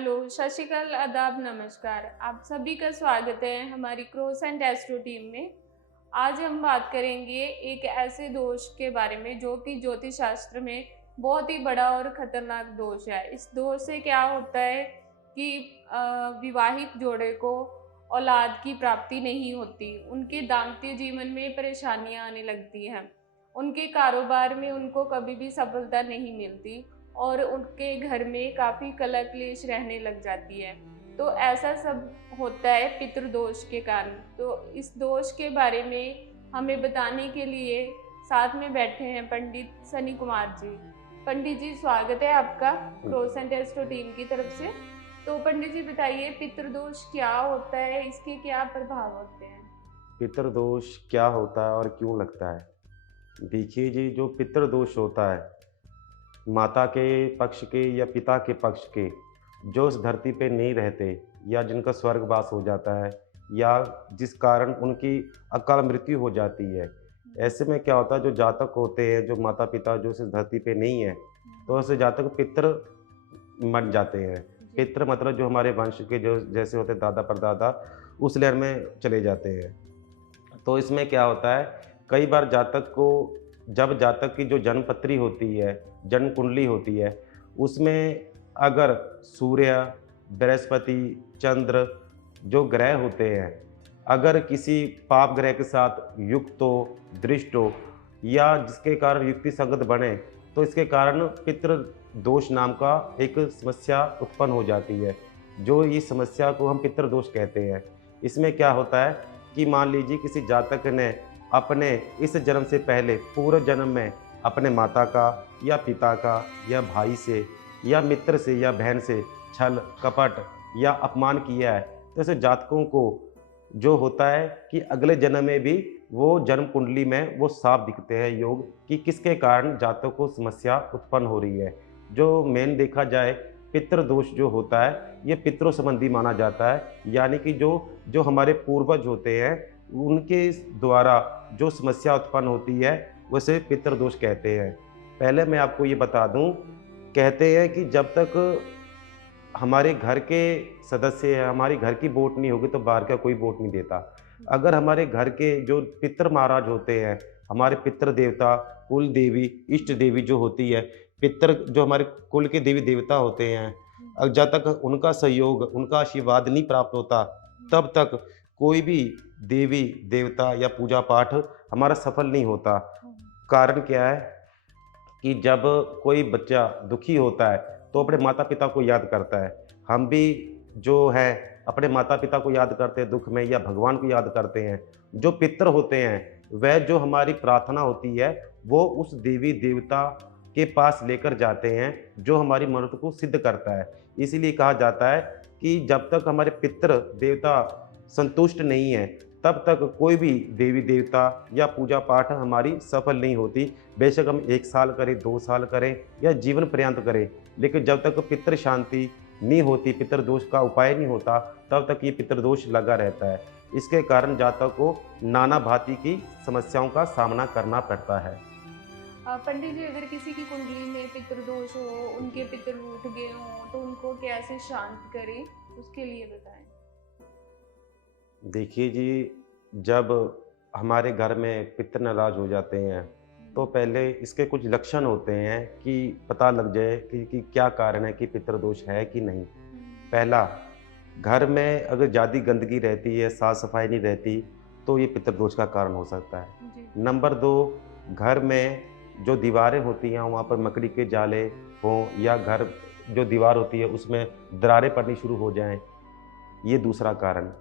Hello, सत श्री अकाल, आदाब, नमस्कार। आप सभी का स्वागत है हमारी क्रॉस एंड एस्ट्रो टीम में। आज हम बात करेंगे एक ऐसे दोष के बारे में जो कि ज्योतिष शास्त्र में बहुत ही बड़ा और खतरनाक दोष है। इस दोष से क्या होता है कि विवाहित जोड़े को औलाद की प्राप्ति नहीं होती, उनके दाम्पत्य जीवन में परेशानियां आने लगती हैं, उनके कारोबार में उनको कभी भी सफलता नहीं मिलती और उनके घर में काफ़ी कलह क्लेश रहने लग जाती है। तो ऐसा सब होता है पितृदोष के कारण। तो इस दोष के बारे में हमें बताने के लिए साथ में बैठे हैं पंडित सनी कुमार जी। पंडित जी, स्वागत है आपका क्रॉस एंड एस्ट्रो टीम की तरफ से। तो पंडित जी बताइए, पितृदोष क्या होता है, इसके क्या प्रभाव होते हैं? पितृदोष क्या होता है और क्यों लगता है? देखिए जी, जो पितृदोष होता है, माता के पक्ष के या पिता के पक्ष के, जो इस धरती पे नहीं रहते या जिनका स्वर्गवास हो जाता है या जिस कारण उनकी अकाल मृत्यु हो जाती है। ऐसे में क्या होता है, जो जातक होते हैं, जो माता पिता जो इस धरती पे नहीं है, तो ऐसे जातक पितृ बन जाते हैं। जी। पितृ मतलब जो हमारे वंश के जो जैसे होते हैं दादा परदादा, उस लेयर में चले जाते हैं। तो इसमें क्या होता है, कई बार जातक को, जब जातक की जो जन्म पत्री होती है, जन्म कुंडली होती है, उसमें अगर सूर्य, बृहस्पति, चंद्र जो ग्रह होते हैं, अगर किसी पाप ग्रह के साथ युक्त हो, दृष्ट हो या जिसके कारण युक्ति संगत बने, तो इसके कारण पितृ दोष नाम का एक समस्या उत्पन्न हो जाती है। जो इस समस्या को हम पितृदोष कहते हैं। इसमें क्या होता है कि मान लीजिए किसी जातक ने अपने इस जन्म से पहले पूर्व जन्म में अपने माता का या पिता का या भाई से या मित्र से या बहन से छल कपट या अपमान किया है, तो ऐसे जातकों को जो होता है कि अगले जन्म में भी वो जन्म कुंडली में वो साफ दिखते हैं योग कि किसके कारण जातक को समस्या उत्पन्न हो रही है। जो मेन देखा जाए, पितृदोष जो होता है ये पितरों संबंधी माना जाता है, यानी कि जो जो हमारे पूर्वज होते हैं उनके द्वारा जो समस्या उत्पन्न होती है उसे पितृदोष कहते हैं। पहले मैं आपको ये बता दूं, कहते हैं कि जब तक हमारे घर के सदस्य हैं, हमारी घर की वोट नहीं होगी तो बाहर का कोई वोट नहीं देता। अगर हमारे घर के जो पितृ महाराज होते हैं, हमारे पितृ देवता, कुल देवी, इष्ट देवी जो होती है, पितृ जो हमारे कुल के देवी देवता होते हैं, जब तक उनका सहयोग, उनका आशीर्वाद नहीं प्राप्त होता, तब तक कोई भी देवी देवता या पूजा पाठ हमारा सफल नहीं होता। कारण क्या है कि जब कोई बच्चा दुखी होता है तो अपने माता पिता को याद करता है। हम भी जो है अपने माता पिता को याद करते हैं दुख में, या भगवान को याद करते हैं। जो पितर होते हैं वह जो हमारी प्रार्थना होती है वो उस देवी देवता के पास लेकर जाते हैं, जो हमारी मन्नत को सिद्ध करता है। इसीलिए कहा जाता है कि जब तक हमारे पितर देवता संतुष्ट नहीं है, तब तक कोई भी देवी देवता या पूजा पाठ हमारी सफल नहीं होती। बेशक हम 1 साल करें, 2 साल करें या जीवन पर्यंत करें, लेकिन जब तक पितृ शांति नहीं होती, पितृदोष का उपाय नहीं होता, तब तक ये पितृदोष लगा रहता है। इसके कारण जातक को नाना भांति की समस्याओं का सामना करना पड़ता है। पंडित जी, अगर किसी की कुंडली में पितृदोष हो, उनके पितर उठ गए हों, तो उनको कैसे शांत करें, उसके लिए बताएं। देखिए जी, जब हमारे घर में पितृ नाराज हो जाते हैं, तो पहले इसके कुछ लक्षण होते हैं कि पता लग जाए कि क्या कारण है, कि पितृदोष है कि नहीं। पहला, घर में अगर ज़्यादा गंदगी रहती है, साफ सफाई नहीं रहती, तो ये पितृदोष का कारण हो सकता है। जी। नंबर 2, घर में जो दीवारें होती हैं वहाँ पर मकड़ी के जाले हों, या घर जो दीवार होती है उसमें दरारें पड़नी शुरू हो जाएं, ये दूसरा कारण।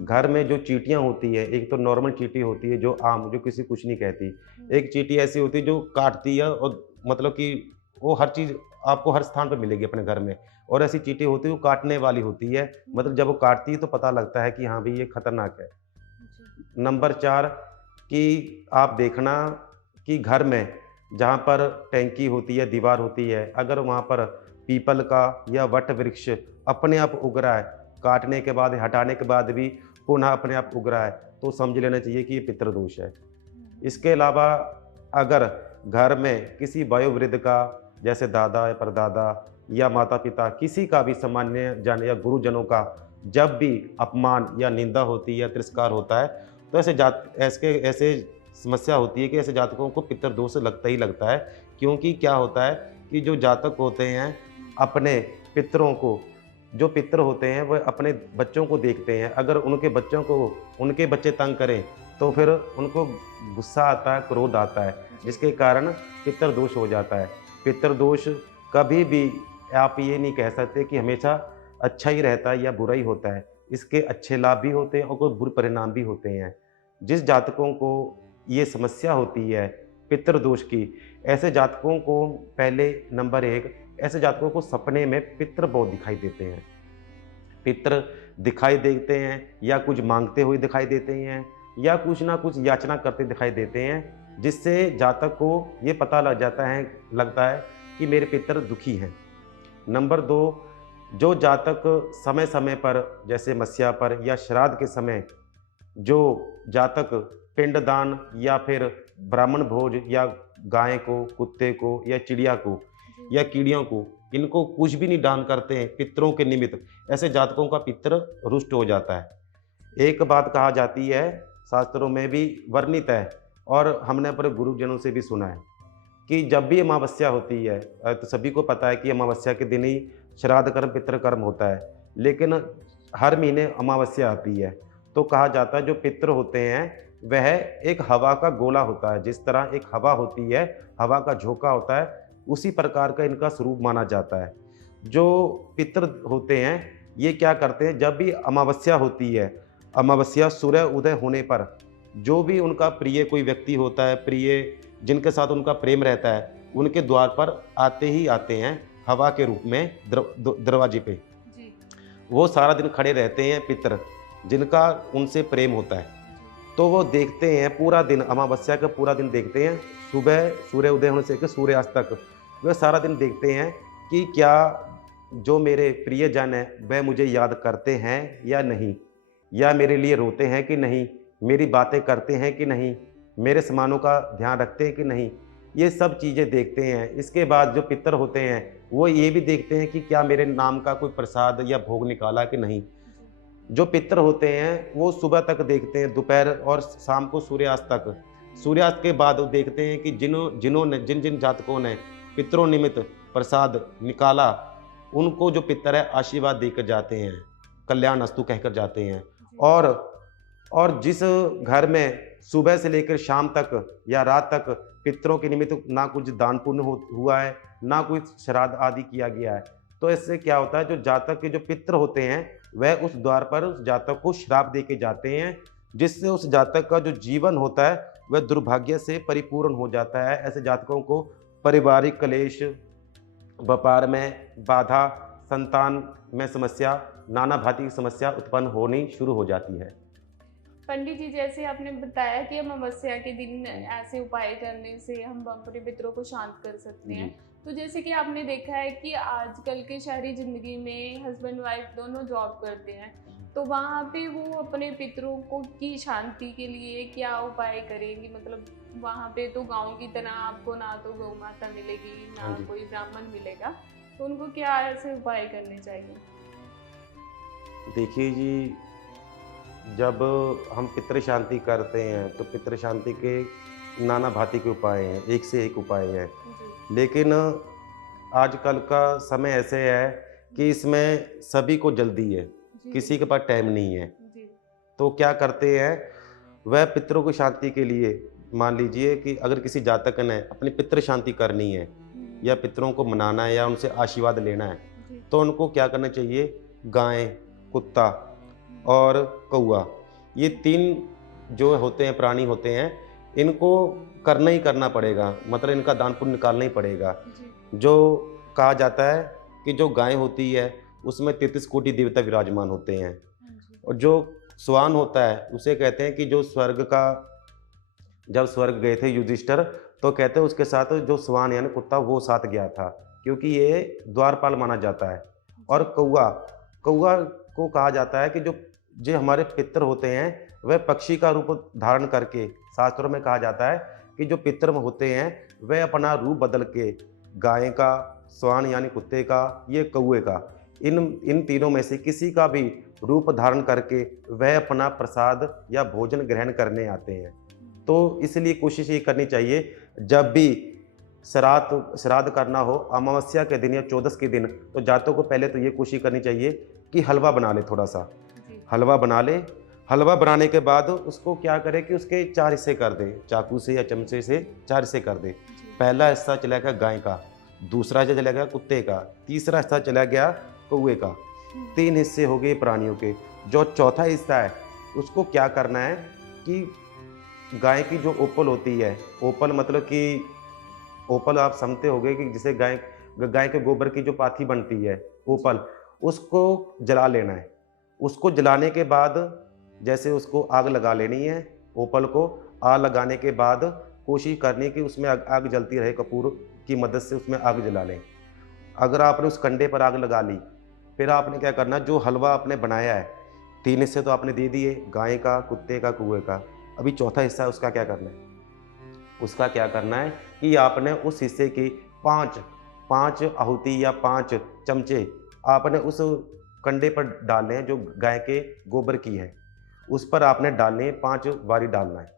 घर में जो चींटियाँ होती है, एक तो नॉर्मल चींटी होती है जो आम, जो किसी कुछ नहीं कहती। एक चींटी ऐसी होती है जो काटती है, और मतलब कि वो हर चीज़ आपको हर स्थान पे मिलेगी अपने घर में। और ऐसी चींटी होती है वो काटने वाली होती है, मतलब जब वो काटती है तो पता लगता है कि हाँ भाई ये खतरनाक है। जी। नंबर 4, कि आप देखना कि घर में जहाँ पर टैंकी होती है, दीवार होती है, अगर वहाँ पर पीपल का या वट वृक्ष अपने आप उग रहा है, काटने के बाद, हटाने के बाद भी पुनः अपने आप उग रहा है, तो समझ लेना चाहिए कि ये पितृदोष है। इसके अलावा अगर घर में किसी वयोवृद्ध का, जैसे दादा या परदादा या माता पिता किसी का भी सामान्य जन या गुरुजनों का जब भी अपमान या निंदा होती है या तिरस्कार होता है, तो ऐसे समस्या होती है कि ऐसे जातकों को पितृदोष लगता ही लगता है। क्योंकि क्या होता है कि जो जातक होते हैं अपने पितरों को, जो पितर होते हैं वह अपने बच्चों को देखते हैं, अगर उनके बच्चों को उनके बच्चे तंग करें तो फिर उनको गुस्सा आता है, क्रोध आता है, जिसके कारण पितृदोष हो जाता है। पितृदोष कभी भी आप ये नहीं कह सकते कि हमेशा अच्छा ही रहता है या बुरा ही होता है। इसके अच्छे लाभ भी होते हैं और कुछ बुरे परिणाम भी होते हैं। जिस जातकों को ये समस्या होती है पितृदोष की, ऐसे जातकों को पहले नंबर 1, ऐसे जातकों को सपने में पितृ बहुत दिखाई देते हैं। पितृ दिखाई देते हैं या कुछ मांगते हुए दिखाई देते हैं या कुछ ना कुछ याचना करते दिखाई देते हैं, जिससे जातक को ये पता लगता है कि मेरे पितर दुखी हैं। नंबर 2, जो जातक समय समय पर जैसे मस्या पर या श्राद्ध के समय जो जातक पिंडदान या फिर ब्राह्मण भोज या गाय को, कुत्ते को या चिड़िया को या कीड़ियों को, इनको कुछ भी नहीं दान करते हैं पितरों के निमित्त, ऐसे जातकों का पितर रुष्ट हो जाता है। एक बात कहा जाती है, शास्त्रों में भी वर्णित है और हमने अपने गुरुजनों से भी सुना है कि जब भी अमावस्या होती है, तो सभी को पता है कि अमावस्या के दिन ही श्राद्ध कर्म पितृ कर्म होता है, लेकिन हर महीने अमावस्या आती है तो कहा जाता है जो पितृ होते हैं वह एक हवा का गोला होता है। जिस तरह एक हवा होती है, हवा का झोंका होता है, उसी प्रकार का इनका स्वरूप माना जाता है। जो पितृ होते हैं ये क्या करते हैं, जब भी अमावस्या होती है, अमावस्या सूर्य उदय होने पर जो भी उनका प्रिय कोई व्यक्ति होता है, प्रिय जिनके साथ उनका प्रेम रहता है, उनके द्वार पर आते हैं हवा के रूप में दरवाजे पे। जी। वो सारा दिन खड़े रहते हैं पितर, जिनका उनसे प्रेम होता है, तो वो देखते हैं पूरा दिन, अमावस्या का पूरा दिन देखते हैं, सुबह सूर्य उदय होने से लेकर सूर्यास्त तक वह सारा दिन देखते हैं कि क्या जो मेरे प्रियजन हैं वह मुझे याद करते हैं या नहीं, या मेरे लिए रोते हैं कि नहीं, मेरी बातें करते हैं कि नहीं, मेरे सामानों का ध्यान रखते हैं कि नहीं, ये सब चीज़ें देखते हैं। इसके बाद जो पितर होते हैं वो ये भी देखते हैं कि क्या मेरे नाम का कोई प्रसाद या भोग निकाला कि नहीं। जो पितर होते हैं वो सुबह तक देखते हैं, दोपहर और शाम को सूर्यास्त तक। सूर्यास्त के बाद वो देखते हैं कि जिन जिन जातकों ने पितरों निमित्त प्रसाद निकाला, उनको जो पितर है आशीर्वाद देकर जाते हैं, कल्याण अस्तु कहकर जाते हैं। और जिस घर में सुबह से लेकर शाम तक या रात तक पितरों के निमित्त ना कुछ दान पुण्य हुआ है, ना कुछ श्राद्ध आदि किया गया है, तो इससे क्या होता है, जो जातक के जो पितर होते हैं वह उस द्वार पर उस जातक को श्राप दे के जाते हैं, जिससे उस जातक का जो जीवन होता है वह दुर्भाग्य से परिपूर्ण हो जाता है। ऐसे जातकों को पारिवारिक क्लेश, व्यापार में बाधा, संतान में समस्या, नाना भांति की समस्या उत्पन्न होनी शुरू हो जाती है। पंडित जी, जैसे आपने बताया कि अमावस्या के दिन ऐसे उपाय करने से हम अपने पितरों को शांत कर सकते हैं, तो जैसे कि आपने देखा है कि आजकल के शहरी ज़िंदगी में हस्बैंड वाइफ दोनों जॉब करते हैं, तो वहाँ पे वो अपने पितरों को की शांति के लिए क्या उपाय करेंगी? मतलब वहाँ पे तो गांव की तरह आपको ना तो गौ माता मिलेगी, ना कोई ब्राह्मण मिलेगा, तो उनको क्या ऐसे उपाय करने चाहिए? देखिए जी, जब हम पितृ शांति करते हैं तो पितृ शांति के नाना भांति के उपाय हैं, एक से एक उपाय हैं। लेकिन आजकल का समय ऐसे है कि इसमें सभी को जल्दी है, किसी के पास टाइम नहीं है। तो क्या करते हैं, वह पितरों की शांति के लिए, मान लीजिए कि अगर किसी जातक ने अपनी पितृ शांति करनी है या पितरों को मनाना है या उनसे आशीर्वाद लेना है, तो उनको क्या करना चाहिए, गाय, कुत्ता और कौआ, ये 3 जो होते हैं प्राणी होते हैं, इनको करना ही करना पड़ेगा, मतलब इनका दान पुण्य निकालना ही पड़ेगा। जो कहा जाता है कि जो गाय होती है उसमें 33 कोटि देवता विराजमान होते हैं, और जो श्वान होता है उसे कहते हैं कि जो जब स्वर्ग गए थे युधिष्ठिर, तो कहते हैं उसके साथ जो श्वान यानी कुत्ता वो साथ गया था, क्योंकि ये द्वारपाल माना जाता है। और कौआ को कहा जाता है कि जो हमारे पितर होते हैं वह पक्षी का रूप धारण करके, शास्त्रों में कहा जाता है कि जो पितर होते हैं वह अपना रूप बदल के गाय का, श्वान यानी कुत्ते का, ये कौवे का, इन तीनों में से किसी का भी रूप धारण करके वह अपना प्रसाद या भोजन ग्रहण करने आते हैं। तो इसलिए कोशिश ये करनी चाहिए, जब भी श्राद्ध करना हो अमावस्या के दिन या चौदस के दिन, तो जातकों को पहले तो ये कोशिश करनी चाहिए कि हलवा बना ले, थोड़ा सा हलवा बना ले। हलवा बनाने के बाद उसको क्या करे कि उसके 4 हिस्से कर दे, चाकू से या चमचे से 4 हिस्से कर दे। पहला हिस्सा चला गया गाय का, दूसरा हिस्सा चला गया कुत्ते का, तीसरा हिस्सा चला गया कौवे का, 3 हिस्से हो गए प्राणियों के। जो चौथा हिस्सा है उसको क्या करना है कि गाय की जो ओपल होती है, ओपल मतलब कि ओपल आप समझते होंगे कि जिसे गाय के गोबर की जो पाथी बनती है ओपल, उसको जला लेना है। उसको जलाने के बाद जैसे उसको आग लगा लेनी है, ओपल को आग लगाने के बाद कोशिश करनी कि उसमें आग जलती रहे, कपूर की मदद से उसमें आग जला लें। अगर आपने उस कंडे पर आग लगा ली, फिर आपने क्या करना, जो हलवा आपने बनाया है 3 हिस्से तो आपने दे दिए, गाय का, कुत्ते का, कौवे का, अभी चौथा हिस्सा है उसका क्या करना है। उसका क्या करना है कि आपने उस हिस्से की 5 आहुति या 5 चमचे आपने उस कंडे पर डालने हैं जो गाय के गोबर की है, उस पर आपने डालने हैं, 5 बारी डालना है।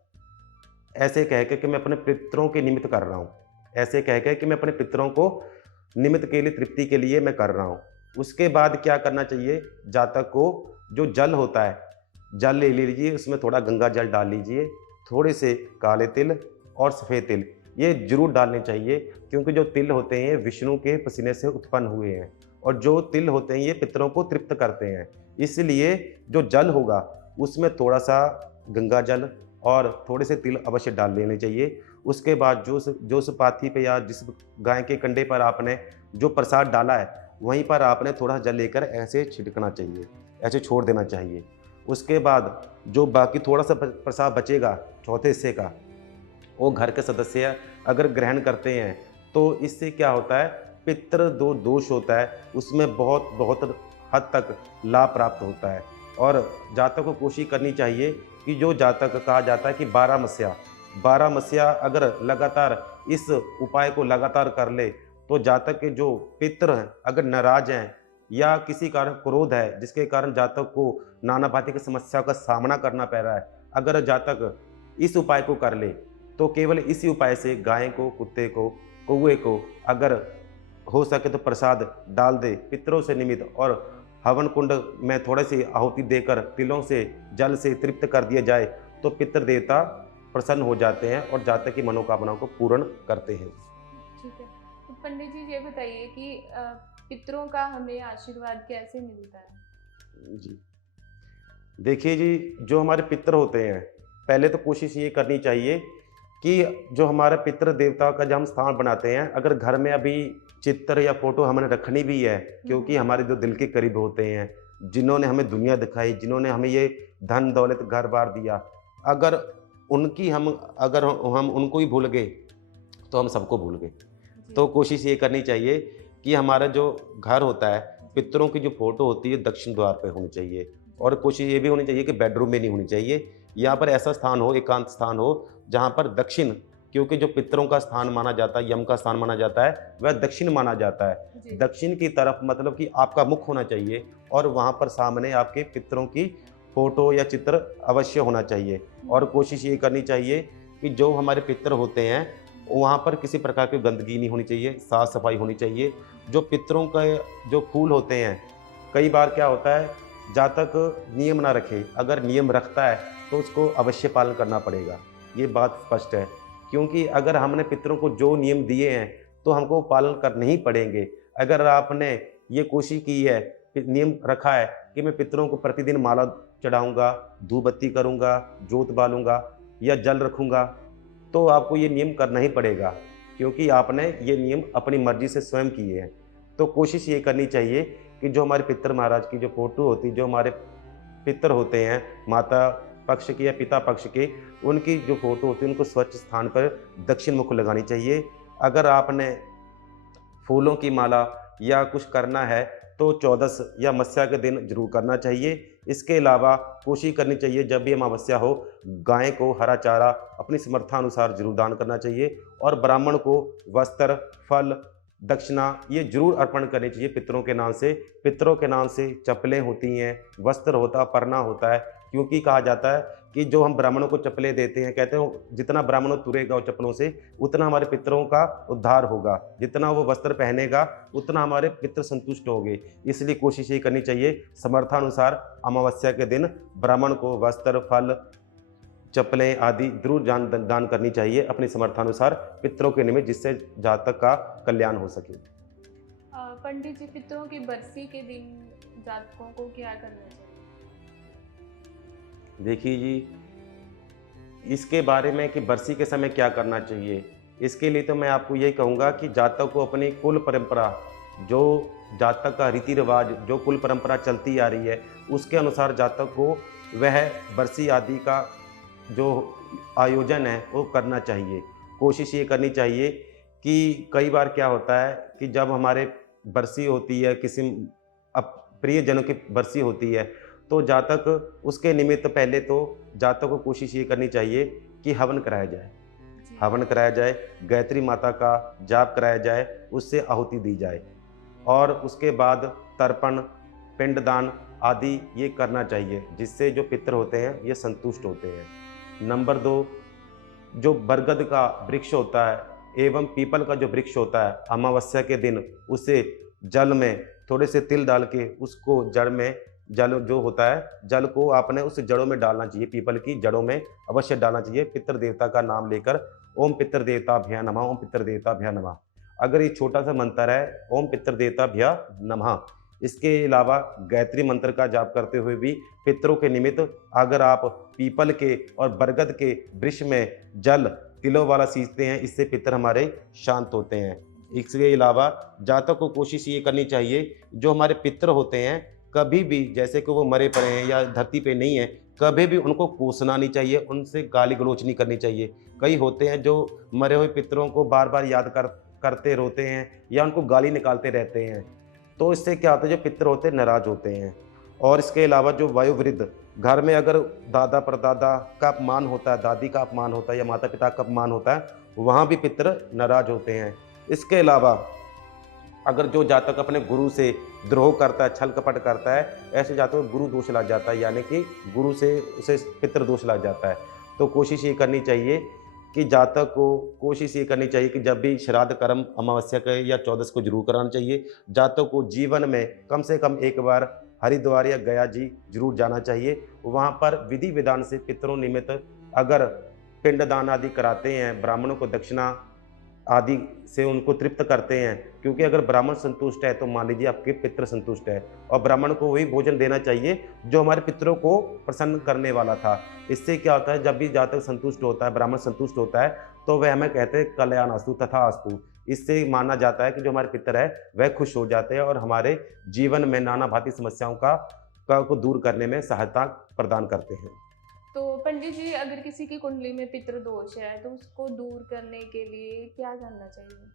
ऐसे कह के कि मैं अपने पितरों के निमित्त कर रहा हूँ, ऐसे कह के कि मैं अपने पितरों को निमित्त के लिए, तृप्ति के लिए मैं कर रहा हूँ। उसके बाद क्या करना चाहिए, जातक को जो जल होता है, जल ले लीजिए, उसमें थोड़ा गंगा जल डाल लीजिए, थोड़े से काले तिल और सफ़ेद तिल ये जरूर डालने चाहिए, क्योंकि जो तिल होते हैं विष्णु के पसीने से उत्पन्न हुए हैं और जो तिल होते हैं ये पितरों को तृप्त करते हैं। इसलिए जो जल होगा उसमें थोड़ा सा गंगा जल और थोड़े से तिल अवश्य डाल लेने चाहिए। उसके बाद जो उस पाथी पे या जिस गाय के कंडे पर आपने जो प्रसाद डाला है वहीं पर आपने थोड़ा जल लेकर ऐसे छिड़कना चाहिए, ऐसे छोड़ देना चाहिए। उसके बाद जो बाकी थोड़ा सा प्रसाद बचेगा चौथे हिस्से का, वो घर के सदस्य अगर ग्रहण करते हैं तो इससे क्या होता है, पितृ जो दोष होता है उसमें बहुत हद तक लाभ प्राप्त होता है। और जातक को कोशिश करनी चाहिए कि जो जातक कहा जाता है कि 12 मस्या अगर लगातार इस उपाय को लगातार कर ले, तो जातक के जो पितृ हैं अगर नाराज हैं या किसी कारण क्रोध है जिसके कारण जातक को नाना भांति की समस्या का सामना करना पड़ रहा है, अगर जातक इस उपाय को कर ले तो केवल इसी उपाय से गाय को, कुत्ते को, कौवे को अगर हो सके तो प्रसाद डाल दे पितरों से निमित्त, और हवन कुंड में थोड़े सी आहुति देकर तिलों से, जल से तृप्त कर दिया जाए तो पितृ देवता प्रसन्न हो जाते हैं और जातक की मनोकामनाओं को पूर्ण करते हैं। ठीक है, तो पंडित जी ये बताइए कि पितरों का हमें आशीर्वाद कैसे मिलता है। जी देखिए जी, जो हमारे पितृ होते हैं पहले तो कोशिश ये करनी चाहिए कि जो हमारा पितृ देवता का जब हम स्थान बनाते हैं, अगर घर में अभी चित्र या फोटो हमने रखनी भी है, क्योंकि हमारे जो दिल के करीब होते हैं, जिन्होंने हमें दुनिया दिखाई, जिन्होंने हमें ये धन दौलत घर बार दिया, अगर हम उनको ही भूल गए तो हम सबको भूल गए। तो कोशिश ये करनी चाहिए कि हमारा जो घर होता है, पितरों की जो फोटो होती है दक्षिण द्वार पे होनी चाहिए, और कोशिश ये भी होनी चाहिए कि बेडरूम में नहीं होनी चाहिए। यहाँ पर ऐसा स्थान हो, एकांत स्थान हो जहाँ पर दक्षिण, क्योंकि जो पितरों का स्थान माना जाता है, यम का स्थान माना जाता है, वह दक्षिण माना जाता है। दक्षिण की तरफ मतलब कि आपका मुख होना चाहिए और वहाँ पर सामने आपके पितरों की फोटो या चित्र अवश्य होना चाहिए। और कोशिश ये करनी चाहिए कि जो हमारे पितर होते हैं वहाँ पर किसी प्रकार की गंदगी नहीं होनी चाहिए, साफ सफाई होनी चाहिए। जो पितरों का जो फूल होते हैं, कई बार क्या होता है जातक नियम ना रखे, अगर नियम रखता है तो उसको अवश्य पालन करना पड़ेगा, ये बात स्पष्ट है। क्योंकि अगर हमने पितरों को जो नियम दिए हैं तो हमको पालन करने ही पड़ेंगे। अगर आपने ये कोशिश की है, नियम रखा है कि मैं पितरों को प्रतिदिन माला चढ़ाऊँगा, धूप बत्ती करूँगा, जोत बालूँगा या जल रखूँगा, तो आपको ये नियम करना ही पड़ेगा, क्योंकि आपने ये नियम अपनी मर्जी से स्वयं किए हैं। तो कोशिश ये करनी चाहिए कि जो हमारे पितर महाराज की जो फोटो होती, जो हमारे पितर होते हैं माता पक्ष के या पिता पक्ष के, उनकी जो फोटो होती है उनको स्वच्छ स्थान पर दक्षिण मुख लगानी चाहिए। अगर आपने फूलों की माला या कुछ करना है तो 14 या मस्या के दिन जरूर करना चाहिए। इसके अलावा कोशिश करनी चाहिए जब भी अमावस्या हो, गाय को हरा चारा अपनी समर्थानुसार जरूर दान करना चाहिए और ब्राह्मण को वस्त्र, फल दक्षिणा ये जरूर अर्पण करनी चाहिए पितरों के नाम से। पितरों के नाम से चप्पलें होती हैं, वस्त्र होता है, परना होता है, क्योंकि कहा जाता है कि जो हम ब्राह्मणों को चप्पलें देते हैं, कहते हैं जितना ब्राह्मणों तुरेगा वो चप्पलों से उतना हमारे पितरों का उद्धार होगा, जितना वो वस्त्र पहनेगा उतना हमारे पितृ संतुष्ट होंगे। इसलिए कोशिश ये करनी चाहिए समर्थानुसार अमावस्या के दिन ब्राह्मण को वस्त्र, फल, चप्पलें आदि जरूर दान करनी चाहिए अपनी समर्थानुसार पितरों के निमित्त, जिससे जातक का कल्याण हो सके। पंडित जी, पितरों की बरसी के दिन जातकों को क्या करना चाहिए? देखिए जी, इसके बारे में कि बरसी के समय क्या करना चाहिए, इसके लिए तो मैं आपको यही कहूँगा कि जातक को अपनी कुल परंपरा, जो जातक का रीति रिवाज, जो कुल परंपरा चलती आ रही है, उसके अनुसार जातक को वह बरसी आदि का जो आयोजन है वो करना चाहिए। कोशिश ये करनी चाहिए कि कई बार क्या होता है कि जब हमारे बरसी होती है, किसी प्रियजनों की बरसी होती है, तो जातक उसके निमित्त पहले तो जातक को कोशिश ये करनी चाहिए कि हवन कराया जाए। जी। हवन कराया जाए, गायत्री माता का जाप कराया जाए, उससे आहुति दी जाए और उसके बाद तर्पण, पिंडदान आदि ये करना चाहिए, जिससे जो पितर होते हैं ये संतुष्ट होते हैं। नंबर 2, जो बरगद का वृक्ष होता है एवं पीपल का जो वृक्ष होता है, अमावस्या के दिन उसे जल में थोड़े से तिल डाल के उसको जड़ में, जल जो होता है, जल को आपने उस जड़ों में डालना चाहिए, पीपल की जड़ों में अवश्य डालना चाहिए, पितृ देवता का नाम लेकर ओम पितृ देवताभ्यः नमः, ओम पितृ देवताभ्यः नमः। अगर ये छोटा सा मंत्र है ओम पितृ देवताभ्यः नमः, इसके अलावा गायत्री मंत्र का जाप करते हुए भी पितरों के निमित्त अगर आप पीपल के और बरगद के वृक्ष में जल तिलों वाला सींचते हैं, इससे पितर हमारे शांत होते हैं। इसके अलावा जातक को कोशिश ये करनी चाहिए, जो हमारे पितर होते हैं कभी भी, जैसे कि वो मरे पड़े हैं या धरती पे नहीं है, कभी भी उनको कोसना नहीं चाहिए, उनसे गाली गलौच नहीं करनी चाहिए। कई होते हैं जो मरे हुए पितरों को बार बार याद करते रोते हैं या उनको गाली निकालते रहते हैं, तो इससे क्या होता है, जो पितर होते हैं नाराज होते हैं। और इसके अलावा जो वयोवृद्ध घर में अगर दादा परदादा का अपमान होता है, दादी का अपमान होता है या माता पिता का अपमान होता है, वहाँ भी पितर नाराज होते हैं। इसके अलावा अगर जो जातक अपने गुरु से द्रोह करता है, छल कपट करता है, ऐसे जातक को गुरु दोष लग जाता है, यानी कि गुरु से उसे पितृ दोष लग जाता है। तो कोशिश ये करनी चाहिए कि जातक को कोशिश ये करनी चाहिए कि जब भी श्राद्ध कर्म अमावस्या के या चौदस को जरूर कराना चाहिए। जातक को जीवन में कम से कम एक बार हरिद्वार या गया जी जरूर जाना चाहिए। वहाँ पर विधि विधान से पितरों निमित्त अगर पिंडदान आदि कराते हैं, ब्राह्मणों को दक्षिणा आदि से उनको तृप्त करते हैं, क्योंकि अगर ब्राह्मण संतुष्ट है तो मान लीजिए आपके पितृ संतुष्ट है, और ब्राह्मण को वही भोजन देना चाहिए जो हमारे पितरों को प्रसन्न करने वाला था। इससे क्या होता है, जब भी जातक संतुष्ट होता है, ब्राह्मण संतुष्ट होता है, तो वह हमें कहते हैं कल्याणास्तु तथास्तु। इससे माना जाता है कि जो हमारे पितर है वह खुश हो जाते हैं और हमारे जीवन में नाना भांति समस्याओं को दूर करने में सहायता प्रदान करते हैं। तो पंडित जी, अगर किसी की कुंडली में पितृ दोष है तो उसको दूर करने के लिए क्या करना चाहिए?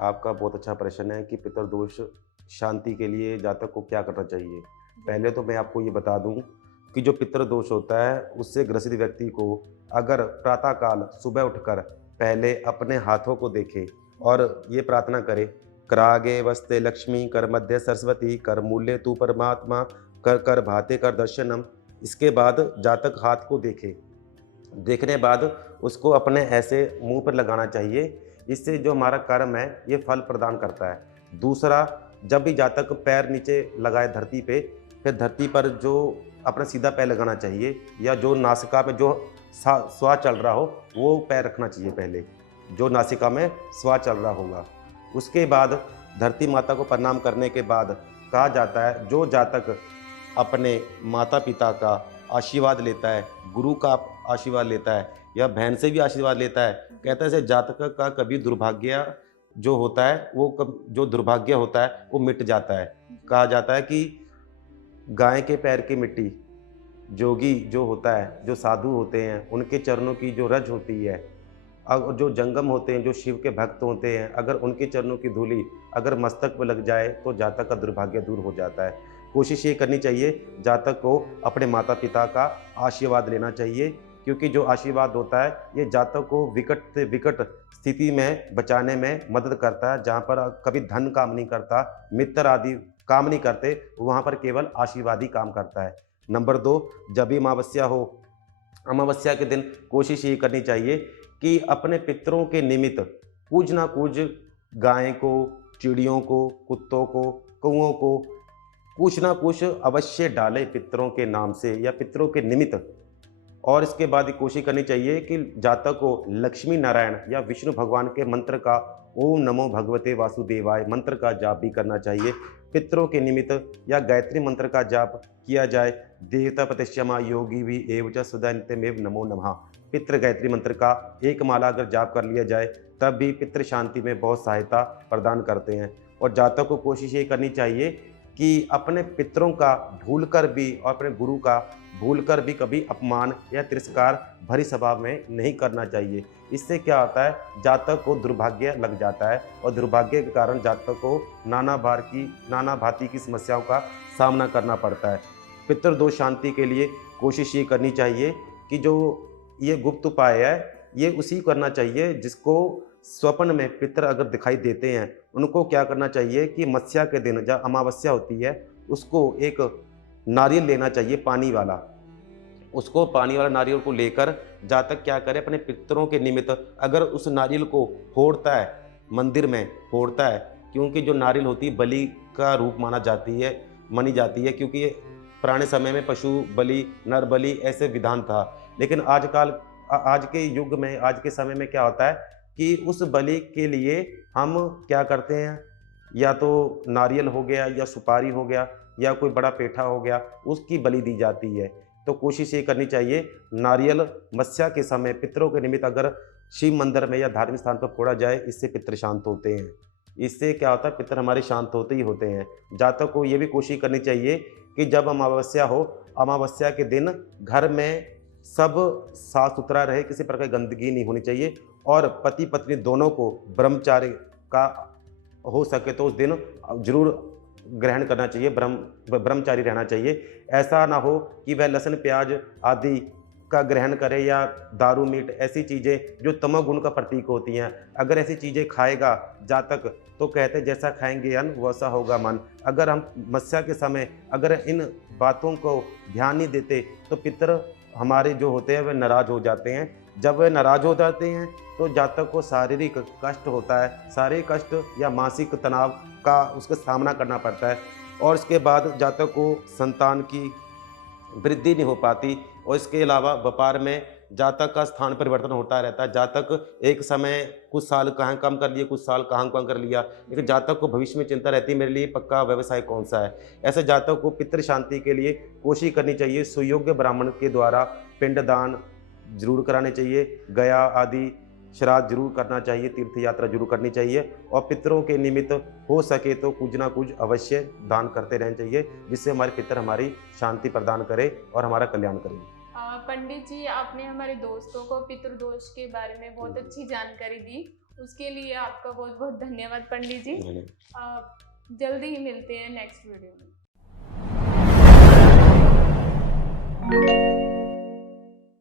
आपका बहुत अच्छा प्रश्न है कि पितृ दोष शांति के लिए जातक को क्या करना चाहिए। पहले तो मैं आपको ये बता दूं कि जो पितृ दोष होता है उससे ग्रसित व्यक्ति को अगर प्रातःकाल सुबह उठकर पहले अपने हाथों को देखे और ये प्रार्थना करे, करागे वस्ते लक्ष्मी, कर मध्य सरस्वती, कर मूल्य तू परमात्मा, कर कर भाते कर दर्शनम। इसके बाद जातक हाथ को देखे, देखने बाद उसको अपने ऐसे मुंह पर लगाना चाहिए। इससे जो हमारा कर्म है ये फल प्रदान करता है। दूसरा, जब भी जातक पैर नीचे लगाए धरती पे, फिर धरती पर जो अपना सीधा पैर लगाना चाहिए, या जो नासिका में जो श्वास चल रहा हो वो पैर रखना चाहिए पहले, जो नासिका में श्वास चल रहा होगा। उसके बाद धरती माता को प्रणाम करने के बाद कहा जाता है, जो जातक अपने माता पिता का आशीर्वाद लेता है, गुरु का आशीर्वाद लेता है या बहन से भी आशीर्वाद लेता है, कहता है से जातक का कभी दुर्भाग्य जो होता है जो दुर्भाग्य होता है वो मिट जाता है। कहा जाता है कि गाय के पैर की मिट्टी, जोगी जो होता है, जो साधु होते हैं, उनके चरणों की जो रज होती है, और जो जंगम होते हैं, जो शिव के भक्त होते हैं, अगर उनके चरणों की धूली अगर मस्तक पर लग जाए तो जातक का दुर्भाग्य दूर हो जाता है। कोशिश ये करनी चाहिए जातक को अपने माता पिता का आशीर्वाद लेना चाहिए क्योंकि जो आशीर्वाद होता है ये जातक को विकट से विकट स्थिति में बचाने में मदद करता है। जहाँ पर कभी धन काम नहीं करता, मित्र आदि काम नहीं करते, वहाँ पर केवल आशीर्वाद ही काम करता है। नंबर 2, जब भी अमावस्या हो, अमावस्या के दिन कोशिश ये करनी चाहिए कि अपने पितरों के निमित्त कुछ ना कुछ गाय को, चिड़ियों को, कुत्तों को, कौओं को कुछ ना कुछ अवश्य डालें पितरों के नाम से या पितरों के निमित्त। और इसके बाद ये कोशिश करनी चाहिए कि जातक को लक्ष्मी नारायण या विष्णु भगवान के मंत्र का ओम नमो भगवते वासुदेवाय मंत्र का जाप भी करना चाहिए। पितरों के निमित्त या गायत्री मंत्र का जाप किया जाए। देवता प्रतिष्ठमा योगी भी एव च सदा नित्यमेव नमो नमः पितृ गायत्री मंत्र का एक माला अगर जाप कर लिया जाए तब भी पितृ शांति में बहुत सहायता प्रदान करते हैं। और जातक को कोशिश ये करनी चाहिए कि अपने पितरों का भूलकर भी और अपने गुरु का भूलकर भी कभी अपमान या तिरस्कार भरी सभा में नहीं करना चाहिए। इससे क्या होता है, जातक को दुर्भाग्य लग जाता है और दुर्भाग्य के कारण जातक को नाना भांति की समस्याओं का सामना करना पड़ता है। पितृदोष शांति के लिए कोशिश ये करनी चाहिए कि जो ये गुप्त उपाय है ये उसी करना चाहिए जिसको स्वप्न में पितर अगर दिखाई देते हैं। उनको क्या करना चाहिए कि मत्स्या के दिन जब अमावस्या होती है उसको एक नारियल लेना चाहिए पानी वाला। उसको पानी वाला नारियल को लेकर जातक क्या करे, अपने पितरों के निमित्त अगर उस नारियल को फोड़ता है, मंदिर में फोड़ता है, क्योंकि जो नारियल होती है बलि का रूप मानी जाती है क्योंकि ये पुराने समय में पशु बलि, नर बलि ऐसे विधान था। लेकिन आज के युग में, आज के समय में क्या होता है कि उस बलि के लिए हम क्या करते हैं, या तो नारियल हो गया या सुपारी हो गया या कोई बड़ा पेठा हो गया, उसकी बलि दी जाती है। तो कोशिश ये करनी चाहिए नारियल मत्स्या के समय पितरों के निमित्त अगर शिव मंदिर में या धार्मिक स्थान पर फोड़ा जाए, इससे पितर शांत होते हैं। इससे क्या होता है, पितर हमारे शांत होते ही होते हैं। जातक को ये भी कोशिश करनी चाहिए कि जब अमावस्या हो, अमावस्या के दिन घर में सब साफ सुथरा रहे, किसी प्रकार की गंदगी नहीं होनी चाहिए और पति पत्नी दोनों को ब्रह्मचार्य का हो सके तो उस दिन जरूर ग्रहण करना चाहिए, ब्रह्मचारी रहना चाहिए। ऐसा ना हो कि वह लहसुन प्याज आदि का ग्रहण करे या दारू मीट ऐसी चीज़ें जो तमोगुण का प्रतीक होती हैं। अगर ऐसी चीज़ें खाएगा जातक तो कहते हैं जैसा खाएंगे अन्न वैसा होगा मन। अगर हम मत्स्या के समय अगर इन बातों को ध्यान नहीं देते तो पितर हमारे जो होते हैं वे नाराज हो जाते हैं। जब वे नाराज हो जाते हैं तो जातक को शारीरिक कष्ट होता है, शारीरिक कष्ट या मानसिक तनाव का उसका सामना करना पड़ता है और इसके बाद जातक को संतान की वृद्धि नहीं हो पाती। और इसके अलावा व्यापार में जातक का स्थान परिवर्तन होता रहता है। जातक एक समय कुछ साल कहाँ काम कर लिए, कुछ साल कहाँ काम कर लिया, लेकिन जातक को भविष्य में चिंता रहती है मेरे लिए पक्का व्यवसाय कौन सा है। ऐसे जातक को पितृ शांति के लिए कोशिश करनी चाहिए, सुयोग्य ब्राह्मण के द्वारा पिंडदान जरूर कराने चाहिए, गया आदि श्राद्ध जरूर करना चाहिए, तीर्थ यात्रा जरूर करनी चाहिए और पितरों के निमित्त हो सके तो कुछ ना कुछ अवश्य दान करते रहना चाहिए, जिससे हमारे पितर हमारी शांति प्रदान करे और हमारा कल्याण करें। पंडित जी, आपने हमारे दोस्तों को पितृदोष के बारे में बहुत अच्छी जानकारी दी, उसके लिए आपका बहुत बहुत धन्यवाद पंडित जी। जल्दी ही मिलते हैं नेक्स्ट वीडियो में।